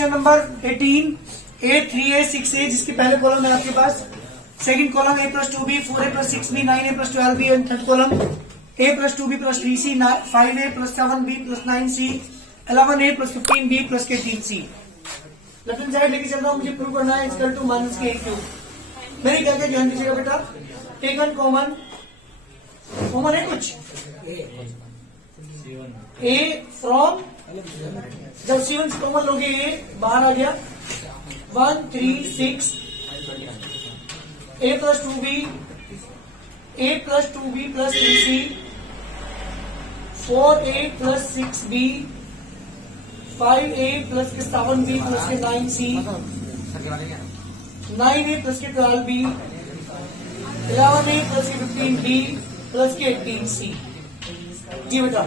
Question number 18 A 3A 6A जिसके पहले column है आपके पास, second column A + 2B 4A + 6B 9A + 12B and third column A + 2B + 3C 5A + 7B + 9C 11A + 15B + 18C। Left hand side लेके चल रहा हूँ, मुझे प्रूव करना है इक्वल टू -k3। मेरी क्या क्या ध्यान दीजिएगा बेटा, टेकन कॉमन, कॉमन है कुछ A फ्रॉम, जब C1 कॉमन लोगे A बाहर आ गया 1 3 6 A + 2B + 3C 4A + 6B 5A + 7B + 9C 9A + 12B 11A + 15B + 18C। जी बेटा,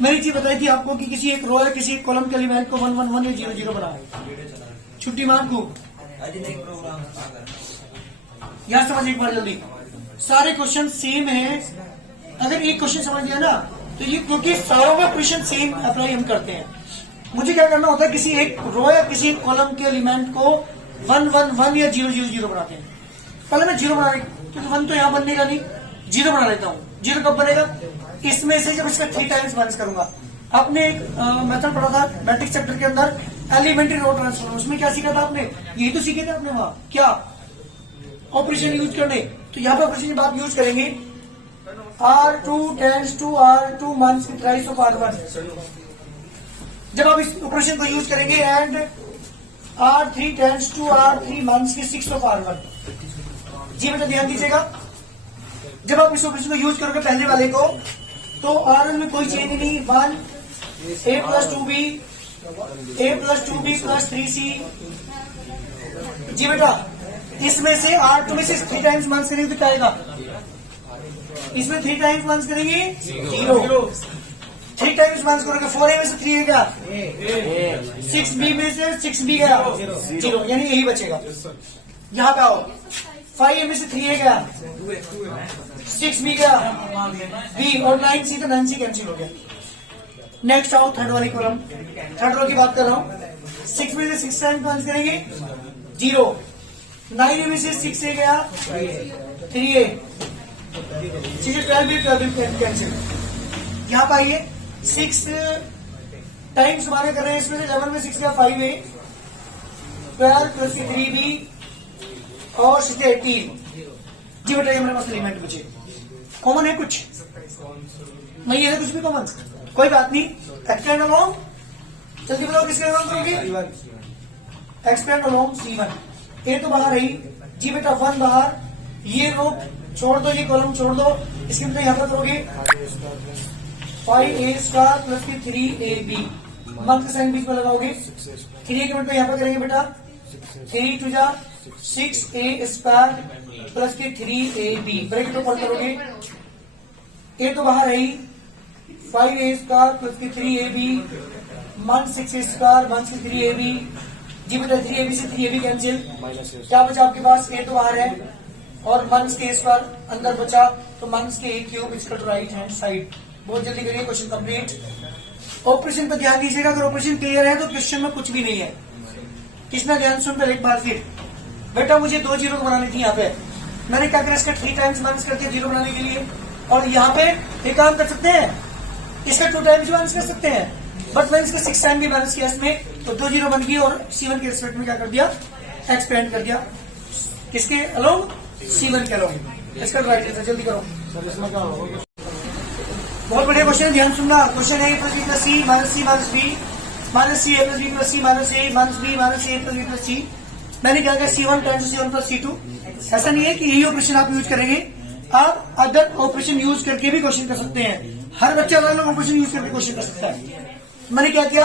मेरी चीज बताई थी आपको कि किसी एक रो या किसी एक कॉलम के एलिमेंट को 1 1 1 या 0 0 बनाए। छुट्टी मार को यहां समझ एक बार जल्दी, सारे क्वेश्चन सेम हैं। अगर एक क्वेश्चन समझ गया ना तो ये, क्योंकि सारों में क्वेश्चन सेम अप्लाई हम करते हैं, मुझे क्या करना होता है किसी एक रो या किसी एक कॉलम के एलिमेंट को 1 1 1 या 0 0 0 बनाते हैं। पहले मैं 0 बना, क्योंकि 1 तो यहां बनेगा नहीं, 0 बना लेता हूं। 0 कब बनेगा, इसमें से जब इसमें 3 टाइम्स माइनस करूंगा। आपने एक मेथड पढ़ा था मैट्रिक्स चैप्टर के अंदर, एलिमेंट्री रो ट्रांसफॉर्म, उसमें क्या सीखा था आपने, यही तो सीखे थे आपने वहां, क्या ऑपरेशन यूज करने। तो यहाँ पे ऑपरेशन की बात यूज करेंगे, R2 tends to R2 minus की थ्राइस ऑफ R1। जब आप इस ऑपरेशन को यूज करेंगे and R3 tends to R3 minus की 6 ऑफ R1। जी बेटा ध्यान दीजिएगा, जब आप इस ऑपरेशन को यूज करोगे पहले वाले को, तो R1 में कोई चेंज नहीं, 1 A + 2B + 3C। जी बेटा, इसमें से R2 में से 3 टाइम्स माइनस करेंगे तो क्या आएगा, इसमें 3 टाइम्स माइनस करेंगे 0, 3 टाइम्स माइनस करोगे 4A में से 3 है क्या, 6B में से 6B गया 0, यानी यही बचेगा। यहाँ पे आओ, 5A में से 3 है क्या, 6B गया B, और 9C तो 9C कैंसिल हो गया। नेक्स्ट आओ थर्ड वाली कॉलम, थर्ड रो की बात कर रहा हूँ। 6 में से 6 टाइम्स माइनस करेंगे 0, 9 में से 6A गया 3A, 12 कैंसिल। यहाँ पर आइए, 6 टाइम्स हमारे कर रहे हैं, इसमें से 11 में 6 गया 5A, 12 + 3B और 18। जी बेटा, ये मेरे पास एलिमेंट बचे, कॉमन है कुछ नहीं है, कुछ भी कॉमन, कोई बात नहीं। एक्सपेंड अलोंग, जल्दी बताओ किसके अलोंग करोगे, एक्सपेंड अलोंग C1। A तो बाहर रही, जी बेटा 1 बाहर, ये रो छोड़ दो, ये कॉलम छोड़ दो, इसके मतलब यहाँ पर करोगे 5A * + 3AB, मंथ का साइन बीच में लगाओगे, 3A के मतलब यहाँ पर करेंगे बेटा 3 2 6A² + 3AB, ब्रैकेट ओपन करोगे, A तो बाहर रही, 5A² + 3AB, month 6A² month 3AB। जी बेटा 3AB से 3AB कैंसिल, क्या बचा आपके पास, A तो बाहर है और मंथ्स के स्क्वायर अंदर बचा, तो मंथ्स के A³ equal to right hand side. बहुत जल्दी करिए, क्वेश्चन कंप्लीट। ऑपरेशन पर ध्यान दीजिएगा, अगर ऑपरेशन क्लियर है तो क्वेश्चन में कुछ भी नहीं है। किसने ध्यान सुन पर एक बार फिर, बेटा मुझे 2 0 बनानी थी, यहाँ पे मैंने क्या करा, इसका 3 टाइम्स माइनस कर दिया 0 बनाने के लिए, और यहाँ पे एक काम कर सकते हैं, इसका 2 टाइम्स माइनस कर सकते हैं, बट मैंने इसका 6 टाइम भी माइनस किया इसमें, तो 2 0 बन गई, और C1 के रिस्पेक्ट में क्या कर दिया, एक्सपेंड कर दिया, किसके अलोंग, C1 के अलोंग। इसका राइट आंसर जल्दी करो, बहुत बढ़िया क्वेश्चन, ध्यान सुनना। क्वेश्चन है A + B + C - C - B -C A + B + C -A -B -A + B + C। मैंने क्या किया, C1 × C1 + C2। ऐसा नहीं है कि यही ऑपरेशन आप यूज करेंगे, आप अदर ऑपरेशन यूज करके भी क्वेश्चन कर सकते हैं। हर बच्चा अलग अलग ऑपरेशन यूज करके क्वेश्चन कर सकता है। मैंने क्या किया,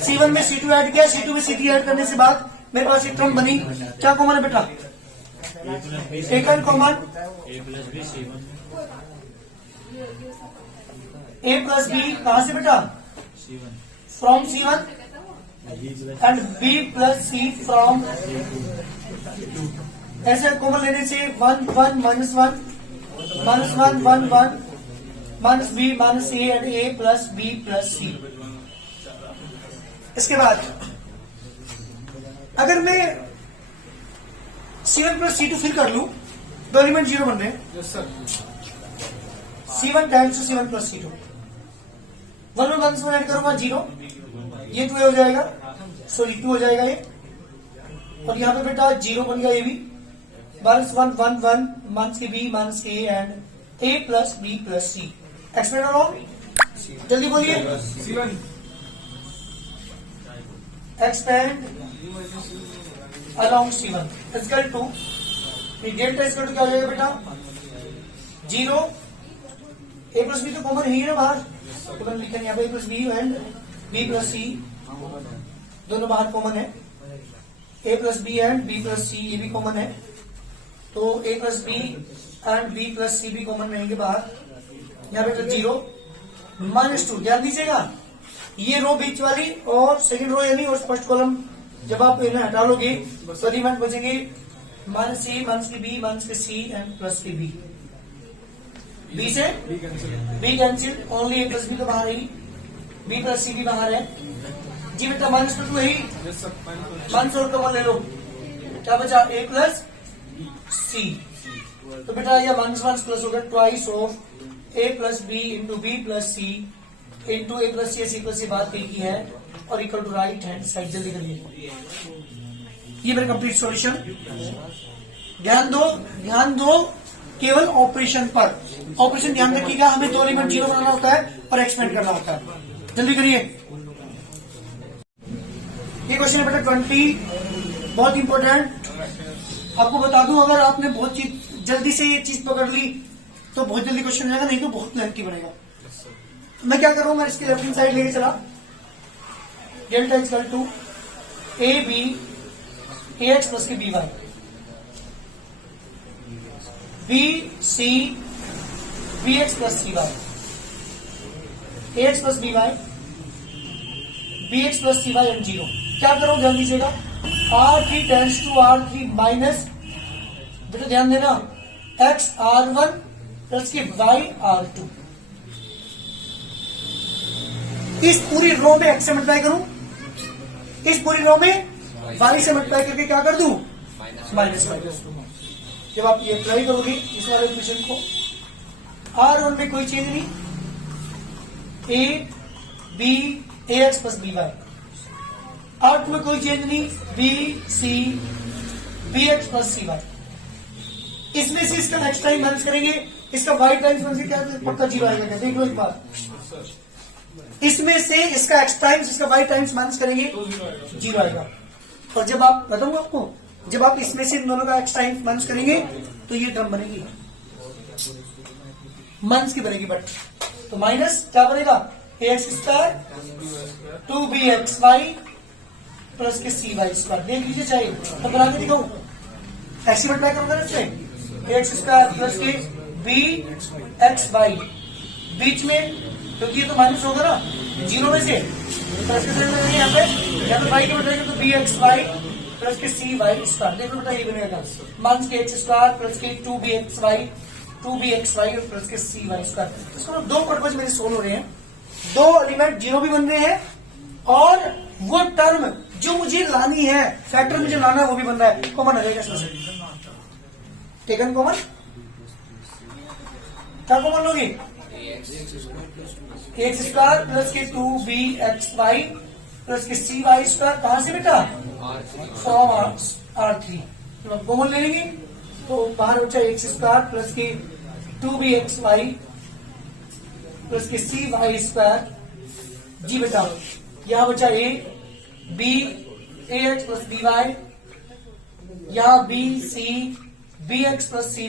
C1 में C2 ऐड किया, C2 में C3 ऐड करने से बाद मेरे पास एक टर्म बनी, क्या कॉमन है बेटा, टेकन कॉमन A + B, कहां से बेटा, from C1 and B + C from, ऐसे कॉमन लेने से 1 1 -1 -1 1 1 -B -A and A + B + C। इसके बाद अगर मैं C1 प्लस C2 फिर कर लूं तो एलिमेंट 0 बन रहे हैं। Yes sir. C1 times C1 plus C2, 1 में 1 ऐड करूंगा 0, ये 2 हो जाएगा, सॉरी 2 हो जाएगा ये, और यहाँ पे बेटा 0 बन गया ये भी, -1 1 1 माइनस के B माइनस के A and A plus B plus C। Expand along, जल्दी बोलिए। C1 expand along C1 equal to, delta equal to क्या हो जाएगा बेटा 0, A प्लस B तो कॉमन है ना बाहर, तो मैंने लिखा यहाँ पे A plus B and B plus C दोनों बाहर कॉमन है, A plus B and B plus C ये भी कॉमन है, तो A plus B and B plus C भी कॉमन रहेंगे बाहर, यहाँ पे 0 -2। ध्यान दीजिएगा ये रो बीच वाली और सेकंड रो यानी और फर्स्ट कॉलम जब आप इन्हें हटा लोगे तो एलिमेंट बचेंगे -A माइनस के B माइनस के C एंड प्लस के B। B से B cancel, only A plus B तो बाहर है, B प्लस C भी बाहर है जी बेटा, -2 है ही, यस सर। माइनस और कॉमन ले लो, क्या बचा A प्लस C, तो बेटा यह -1 प्लस होगा twice of A plus B into B plus C into A plus C plus C बात की है और equal to right hand side. जल्दी करिए, ये मेरा कंप्लीट सॉल्यूशन। ध्यान दो केवल ऑपरेशन पर, ऑपरेशन ध्यान रखिएगा, हमें 2 एलिमेंट 0 बनाना होता है और एक्सपेंड करना होता है। जल्दी करिए, ये क्वेश्चन है बेटा 20, बहुत इंपॉर्टेंट। आपको बता दूं अगर आपने बहुत जल्दी से ये चीज पकड़ ली तो बहुत जल्दी क्वेश्चन जाएगा, नहीं तो बहुत लेंथी बनेगा। मैं क्या करूंगा, इसकी लेफ्ट हैंड साइड लेके चला, delta equal to a b a x plus के b y, b c b x plus c y, a x plus b y, b x plus c y and 0। क्या करो ध्यान दीजिएगा, R3 tense to R3 minus, बेटा ध्यान देना, x R1 plus के y R2। इस पूरी रो में x से मल्टीप्लाई करूं, इस पूरी रो में y से मल्टीप्लाई करके क्या कर दूं, -2। जब आप ये अप्लाई करोगे इस वाले इक्वेशन को, R1 में कोई चेंज नहीं, A B A x plus b y, R2 में कोई चेंज नहीं, B C B x plus c y. इसमें से इसका नेक्स्ट टाइम माइनस करेंगे, इसका y टाइम्स माइनस क्या पक्का 0 आएगा क्या, देख लो एक बार। इसमें से इसका x टाइम्स इसका y टाइम्स माइनस करेंगे 0 आएगा। और जब आप बताऊंगा आपको, जब आप इसमें से इन दोनों का x टाइम्स माइनस करेंगे तो ये टर्म बनेगी, माइनस की बनेगी, बट तो माइनस क्या बनेगा, ax स्क्वायर 2bxy प्लस के cy स्क्वायर। देख लीजिए चाहिए तो बना के दिखाऊं, एक्स मल्टीप्लाई करूंगा ना, एक्स स्क्वायर प्लस के बी एक्स वाई, बीच में क्योंकि ये तो माइनस होगा ना 0 में से, प्लस के यहाँ पे वाई के बदलेंगे तो बी एक्स वाई प्लस के सी वाई स्क्वायर। देखो बेटा ये बनेगा माइनस के एक्स स्क्वायर प्लस के 2bxy और प्लस के सी वाई स्क्वायर। इसको 2 पर्पज मेरे सोल्व हो रहे हैं, 2 एलिमेंट 0 भी बन रहे हैं और वो टर्म जो मुझे लानी है, फैक्टर मुझे लाना है वो भी बन रहा है, कॉमन आ जाएगा इसमें से। टेकन कॉमन, क्या कॉमन लोगे, एक्स स्क्वायर प्लस के 2bxy प्लस के cy स्क्वायर, कहां से बेटा, फ्रॉम R3 कॉमन ले लेंगे तो बाहर बचा एक्स स्क्वायर प्लस के 2bxy प्लस के cy स्क्वायर जी बेटा, यहां बचा a b ax plus by, यहां b c bx plus cy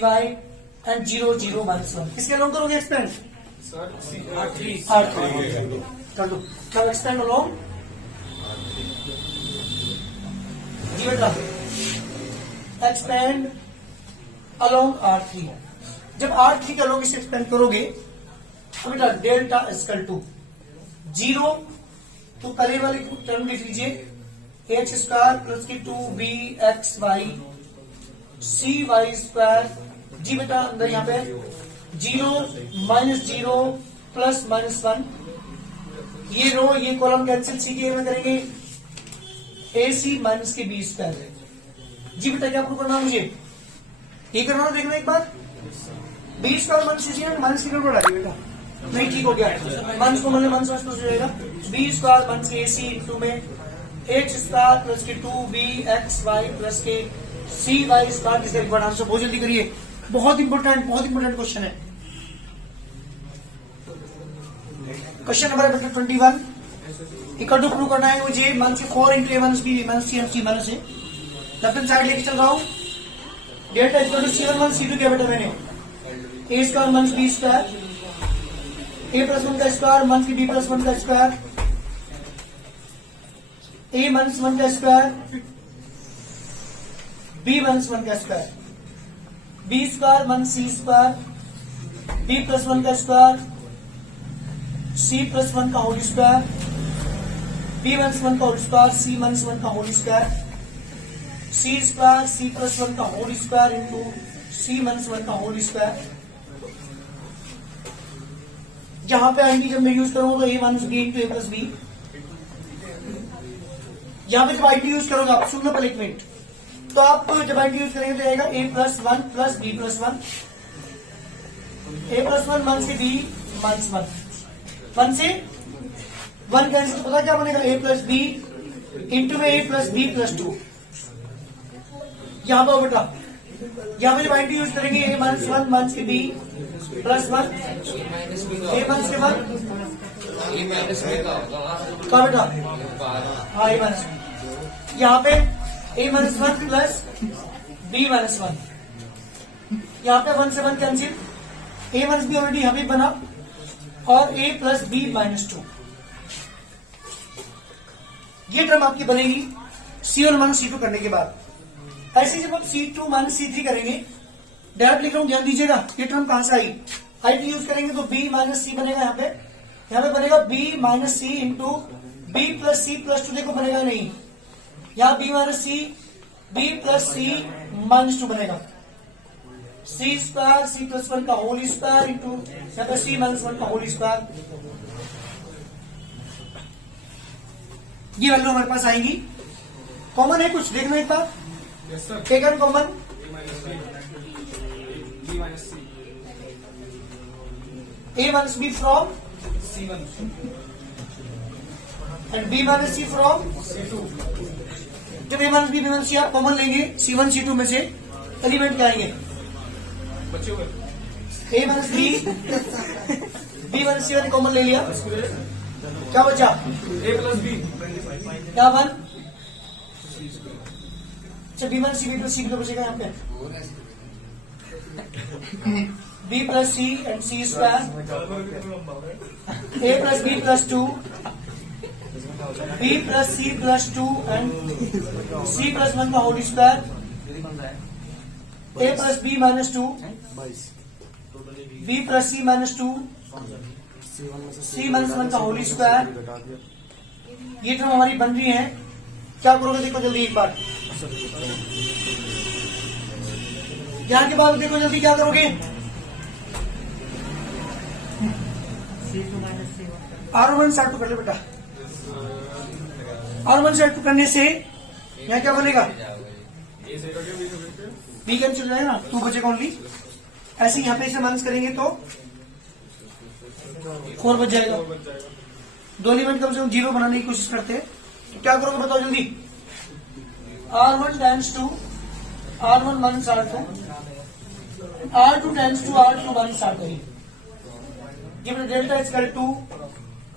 and 0 0 -1। किसके लॉन्ग करोगे एक्सपेंड, R3 कर दो, कब एक्सपेंड अलोंग जी बेटा, एक्सपेंड अलोंग R3। जब R3 का लॉन्ग इसे एक्सपेंड करोगे तो बेटा डेल्टा इक्वल टू 0, तो पहले वाली टर्म लिख लीजिए, एक्स स्क्वायर प्लस की 2bxy cy स्क्वायर जी बेटा, अंदर यहाँ पे 0 -0 प्लस -1, ये रो ये कॉलम कैंसिल, सी के में करेंगे, ए सी माइनस के बी स्क्वायर है। जी बेटा क्या प्रूव करना मुझे, ये करना हो, देखना एक बार। बी स्क्वायर माइनस सी माइनस की गड़बड़ आ रही बेटा, नहीं ठीक हो गया, माइनस को मतलब माइनस हो जाएगा। बी स्क्वायर माइनस के ए सी इंटू में एक्स स्क्वायर प्लस के 2b एक्स वाई प्लस के सी वाई स्क्वायर, इसका एक बार आंसर बहुत जल्दी करिए, बहुत इंपोर्टेंट क्वेश्चन है। Question number 21 equal to prove करना है मुझे minus 4 into a minus b minus c एम c minus a, left hand side लेके चल रहा हूँ। Delta equal to C1 minus C2 क्या बेटा मैंने ए स्क्वायर माइनस बी स्क्वायर, ए प्लस 1 का स्क्वायर माइनस बी प्लस 1 का स्क्वायर, ए माइनस 1 का स्क्वायर बी माइनस 1 का स्क्वायर, बी स्क्वायर माइनस सी स्क्वायर, बी प्लस 1 का स्क्वायर, सी प्लस 1 का होल स्क्वायर, बी माइनस 1 का होल स्क्वायर, सी माइनस 1 का whole square, सी square C plus 1 का whole square into सी minus 1 का whole square. जहां पे आएंगी जब मैं यूज करूंगा तो ए माइनस बी इंटू ए प्लस बी। यहां पे जब आई टी यूज करोगे आप, सुनना पहले एक मिनट, तो आप जब आई टी यूज करेंगे तो आएगा ए प्लस 1 प्लस बी प्लस 1, ए प्लस 1 माइनस के बी माइनस 1 से 1 कैंसिल, तो पता क्या बनेगा ए प्लस बी इंटू में ए प्लस बी प्लस 2। यहां पर बेटा यहां पे जब आई टी यूज करेंगे ए माइनस 1 माइनस के बी प्लस 1, ए माइनस के 1 का बेटा हाँ ए माइनस, यहाँ पे ए माइनस 1 प्लस बी माइनस 1, यहाँ पे 1 से 1 कैंसिल, ए माइनस बी ऑलरेडी यहाँ पे बना और ए प्लस बी माइनस 2, ये टर्म आपकी बनेगी C1 माइनस C2 करने के बाद। ऐसे जब आप C2 माइनस C3 करेंगे, डायरेक्ट लिख रहा हूं ध्यान दीजिएगा, ये टर्म कहां से आई, आई टी यूज करेंगे तो b माइनस सी बनेगा, यहाँ पे बनेगा b minus c into b plus c plus 2, देखो बनेगा नहीं, यहाँ b minus c b plus c minus 2 बनेगा, सी स्क्वायर सी प्लस 1 का होल स्क्वायर इंटू यहाँ पे सी माइनस 1 का होल स्क्वायर। ये वैल्यू हमारे पास आएगी, कॉमन है कुछ देखना एक बार, taken common A minus B from C1 and B minus C from C2। जब A minus B minus C आप कॉमन लेंगे C1 C2 में से एलिमेंट क्या आएंगे, A minus B B minus C1 common ले लिया, क्या बचा A plus B क्या बन, अच्छा B minus C B plus C तो बचेगा यहाँ पे b plus c and c square, a plus b plus 2, b plus c plus 2 and c plus 1 का whole square, a plus b minus 2, b plus c minus 2, c minus 1 का whole square. ये term हमारी बन रही है, क्या करोगे देखो जल्दी एक बार, यहाँ के बाद देखो जल्दी क्या करोगे, R1 से R2 कर ले बेटा, R1 से R2 करने से यहाँ क्या बनेगा, बी कैंसिल जाएगा ना, 2 बचेगा ओनली, ऐसे यहाँ पे इसे माइनस करेंगे तो 4 बच जाएगा, दो एलिमेंट कम से कम 0 बनाने की कोशिश करते हैं, तो क्या करोगे बताओ जल्दी, R1 times 2 R1 minus R2, R2 times 2 R2 minus R3, ये बेटा delta equal to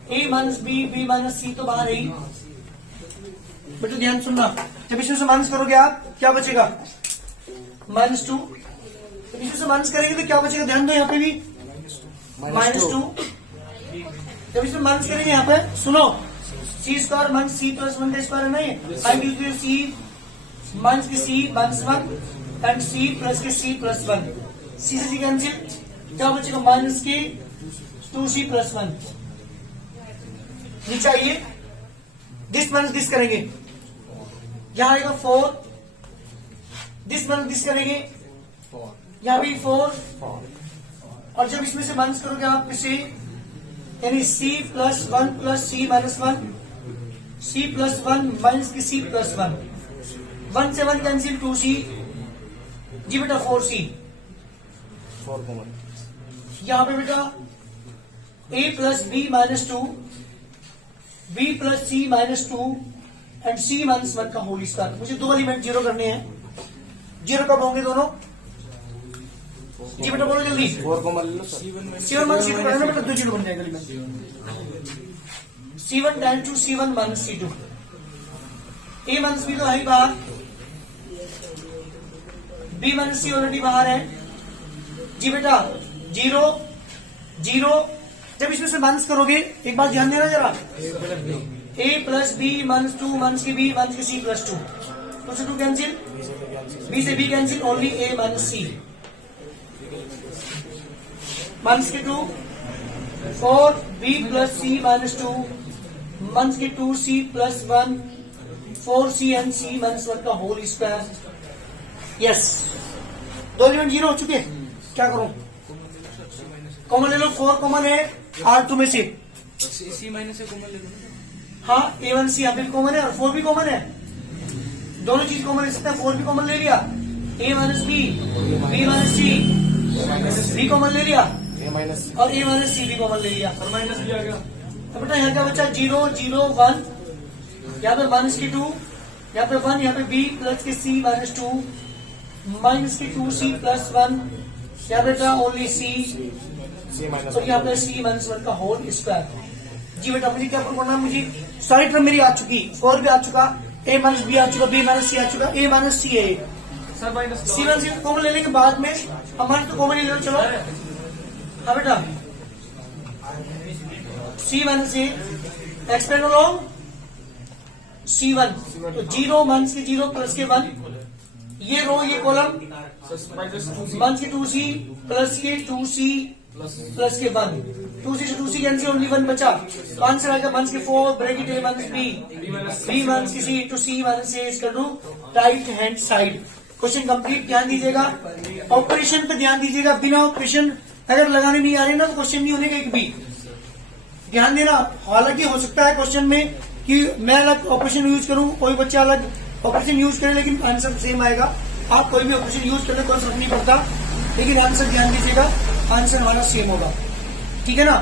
A minus b b minus c, तो बाहर रही बेटा, ध्यान सुनना, जब इसमें से माइनस करोगे आप क्या बचेगा -2, जब इसमें से माइनस करेंगे तो क्या बचेगा, ध्यान दो यहाँ पे भी -2, जब इसमें माइनस करेंगे यहाँ पे सुनो, सी स्क्वायर माइनस सी प्लस 1 का स्क्वायर है ना, ये आई यूज सी माइनस के सी माइनस 1 एंड सी प्लस के सी प्लस 1, सी से सी कैंसिल, क्या बचेगा माइनस के 2c प्लस 1, नीचे आइए दिस माइनस दिस करेंगे, यहां आएगा 4, दिस माइनस दिस करेंगे, यहां भी 4, और जब इसमें से माइनस करोगे आप इसे, यानी c plus 1 plus c minus 1 C plus 1 minus की C प्लस 1, 1 से 1 कैंसिल, 2C जी बेटा, 4C 4 कॉमन, यहाँ पे बेटा A plus B minus 2, B plus C minus 2 and C minus 1 का होल स्क्वायर। मुझे दो एलिमेंट जीरो करने हैं, जीरो कब होंगे दोनों? जी बेटा बोलो जल्दी। 4 कॉमन ले लो सर। C1 माइनस C2 करना बेटा, दो जीरो बन जाएगा element. C1 tend to C1 minus C2, A minus B तो है ही बाहर, B माइनस C ऑलरेडी बाहर है जी बेटा। जीरो जीरो, जब इसमें से माइनस करोगे एक बात ध्यान देना जरा, A plus B minus 2 minus की B माइनस की C प्लस 2, 2 से 2 कैंसिल, B से B cancel, only A minus C minus की 2, और B plus C minus 2 minus की 2C plus 1, 4C and C minus 1 का होल स्क्वायर। यस, दो element zero हो चुके हैं, क्या करूं? कॉमन ले लो, 4 कॉमन है R2 में से, C माइनस से कॉमन ले लो। हाँ A1C यहाँ पे भी कॉमन है और 4 भी कॉमन है, दोनों चीज कॉमन ले सकते हैं। 4 भी कॉमन ले लिया, A minus B, B minus C, B common ले लिया, A माइनस और A माइनस C भी कॉमन ले लिया, और माइनस भी आ गया। तो बेटा यहाँ क्या बचा? 0 0 1, यहाँ पे माइनस की 2, यहाँ पे 1, यहाँ पे B प्लस की C माइनस 2 माइनस की 2C प्लस 1, यहाँ बेटा ओनली C, C माइनस तो यहाँ पे C माइनस 1 का होल स्क्वायर। जी बेटा मुझे क्या करना है? मुझे सारी टर्म मेरी आ चुकी, 4 भी आ चुका, A माइनस B आ चुका, B माइनस C आ चुका, A माइनस C है, sir minus C minus C common ले लेंगे बाद में, हमारे तो कॉमन ले लो। चलो हाँ बेटा, C minus A expand along C1, तो 0 माइनस की 0 प्लस के 1, ये रो ये कॉलम माइनस 2C माइनस की 2C प्लस के 2C प्लस के 1, 2C से 2C कैंसिल, ओनली 1 बचा, आंसर आएगा माइनस के 4 bracket A minus B, B minus की C to C minus A इसका to right hand side. Question complete, ध्यान दीजिएगा, ऑपरेशन पे ध्यान दीजिएगा, बिना ऑपरेशन अगर लगाने नहीं आ रहे ना तो क्वेश्चन नहीं होने का एक भी, ध्यान देना। हालांकि हो सकता है क्वेश्चन में कि मैं अलग ऑपरेशन यूज करूं, कोई बच्चा अलग ऑपरेशन यूज करे, लेकिन आंसर सेम आएगा। आप कोई भी ऑपरेशन यूज करने कोई फर्क नहीं पड़ता, लेकिन आंसर ध्यान दीजिएगा, आंसर हमारा सेम होगा, ठीक है ना।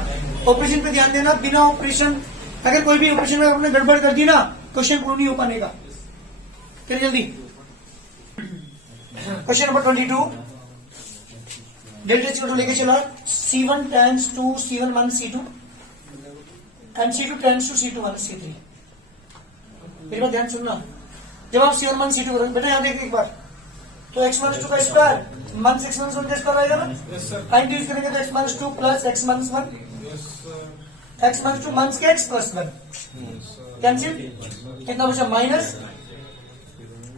ऑपरेशन पे ध्यान देना, बिना ऑपरेशन अगर कोई भी ऑपरेशन में आपने गड़बड़ कर दी ना, क्वेश्चन पूरा नहीं हो पाएगा। चलिए जल्दी, question number 22, delta equal to लेके चला, C1 tends to C1 minus C2 and C2 tends to C2 minus C3। मेरी बात ध्यान सुनना, जब आप C1 माइनस C2 करोगे बेटा, यहाँ देखिए एक बार, तो x माइनस 2 का स्क्वायर माइनस x माइनस 1 का स्क्वायर आएगा ना, टाइम यूज करेंगे तो x minus 2 plus x minus 1, x minus 2 minus के x प्लस 1 कैंसिल, कितना बचा? माइनस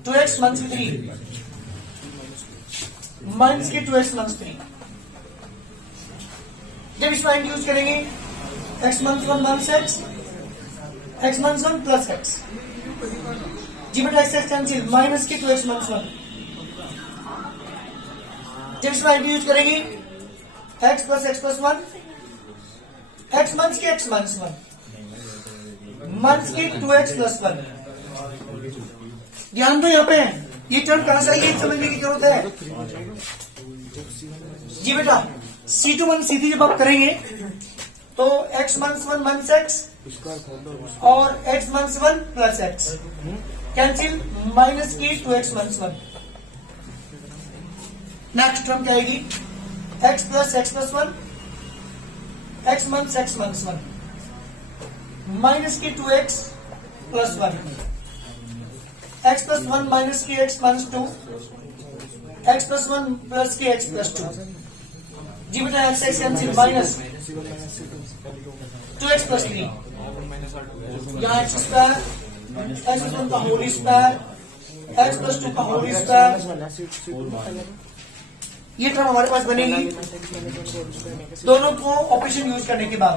2x माइनस 3 माइनस के 2x माइनस 3। जब इस पॉइंट यूज करेंगे x minus 1 minus x minus 1 plus x, जी बेटा x कैंसिल, माइनस के 2x माइनस 1। जब इस पॉइंट यूज करेंगे x plus x plus 1, x minus के x माइनस 1 माइनस के 2x प्लस 1। ध्यान दो यहाँ पे, ये टर्म कहां से आई है समझने की जरूरत है। जी बेटा C2 माइनस C3 जब आप करेंगे तो x माइनस 1 माइनस x और x minus 1 plus x cancel, minus की 2x माइनस 1। नेक्स्ट टर्म क्या आएगी? x plus x plus 1, x minus x minus 1 minus की 2x plus 1, x plus 1 minus की x minus 2, x plus 1 plus की x plus 2। जी बेटा x x cancel, minus 2x plus 3, यहाँ x square, x plus 1 का whole square, x plus 2 का whole square, ये term हमारे पास बनेगी दोनों को ऑपरेशन यूज करने के बाद।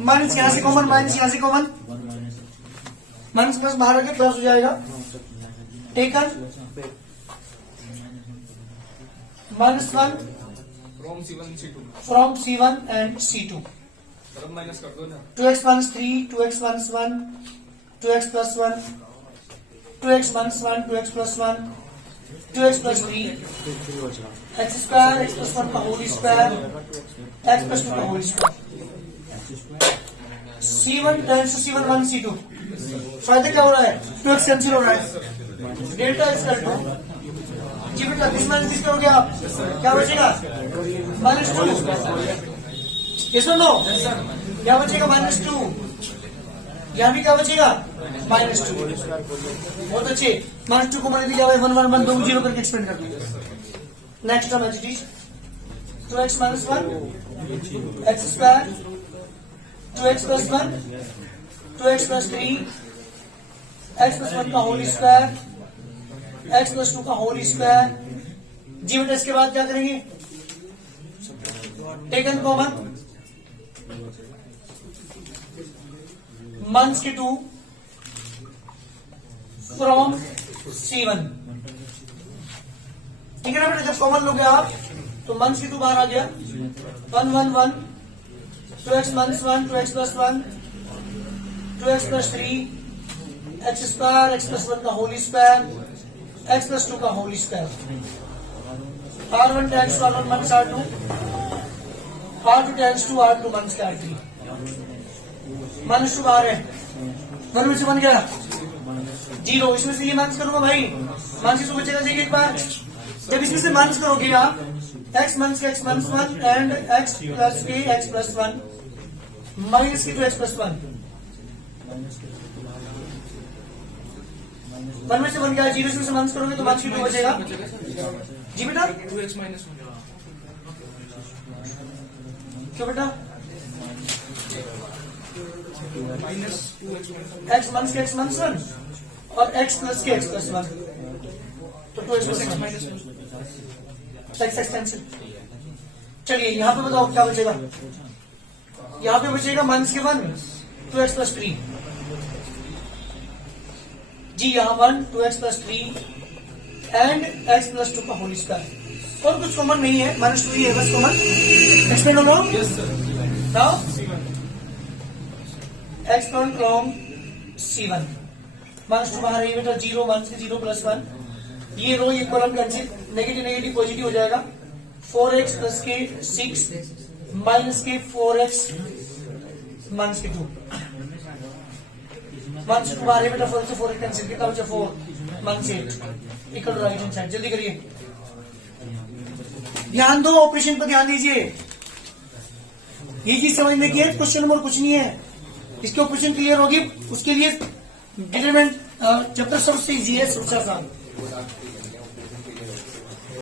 माइनस यहाँ से कॉमन, माइनस यहाँ से कॉमन, माइनस प्लस बाहर रखे प्लस हो जाएगा, taken minus 1 from C1 C2 from C1 and C2। अब माइनस कर दो ना 2x minus 3, 2x minus 1, 2x plus 1, 2x minus 1, 2x plus 1, 2x plus 3, x square, x plus 1 का whole square, x plus 2 का whole square. C1 times C1 1 C2. फायदा क्या हो रहा है? 2x कैंसिल हो रहा है. डेल्टा इक्वल टू जी बेटा दिस माइनस दिस क्या हो गया? क्या बचेगा? -2. ये सुन लो क्या बचेगा? -2. यहाँ भी क्या बचेगा? -2. बहुत अच्छे. -2 को मैंने दिया 1 1 1 2 0 करके एक्सपेंड कर दिया. Next term as it is 2x minus 1 x square 2x plus 1 2x plus 3 x plus 1 का होल स्क्वायर x plus 2 का होल स्क्वायर. जी बेटा इसके बाद क्या करेंगे? टेकन कॉमन मंथ्स के 2 फ्रॉम C1. ठीक है ना बेटा? जब कॉमन लोगे आप तो मंथ्स के 2 बाहर आ गया. 1 1 1 2x minus 1 2x plus 1 2x plus 3 x square x plus 1 का होल स्क्वायर x plus 2 का whole square. R1 tends to R1 minus R2 R2 tends to R2 minus R3. -2 बाहर है. 1 में से बन गया 0. इसमें से ये माइनस करूंगा भाई. -2 बचेगा. देखिए एक बार जब इसमें से माइनस करोगे आप x minus x minus 1 and x plus k x plus 1 minus k to x plus 1. 1 में से बन गया. 0 से माइनस करोगे तो माइनस k 2 बचेगा. जी बेटा 2x माइनस हो जाएगा क्यों बेटा? -2x minus x minus k x minus 1 और x plus k x plus 1 तो 2x plus 1 minus x cancel. चलिए यहाँ पे बताओ क्या बचेगा? यहाँ पे बचेगा -1 2x plus 3. जी यहाँ 1 2x plus 3 and x plus 2 का होल स्क्वायर. और कुछ कॉमन नहीं है. -2 ही है बस कॉमन. एक्सपेंड हो लो. Yes sir now expand from C1. -2 बाहर है बेटा. 0 1 से 0 plus 1. ये रो ये column cancel. Negative negative positive हो जाएगा. 4x plus k 6 minus k 4x minus k 2. 1 से 2 बाहर है बेटा. 4 से 4 कैंसिल. कितना बचा? 4 minus 8 equal to right hand side. जल्दी करिए. ध्यान दो. ऑपरेशन पर ध्यान दीजिए. ये चीज समझने की है. क्वेश्चन नंबर कुछ नहीं है. इसकी ऑपरेशन क्लियर होगी. उसके लिए डिटरमिनेंट चैप्टर सबसे इजी है. सबसे आसान.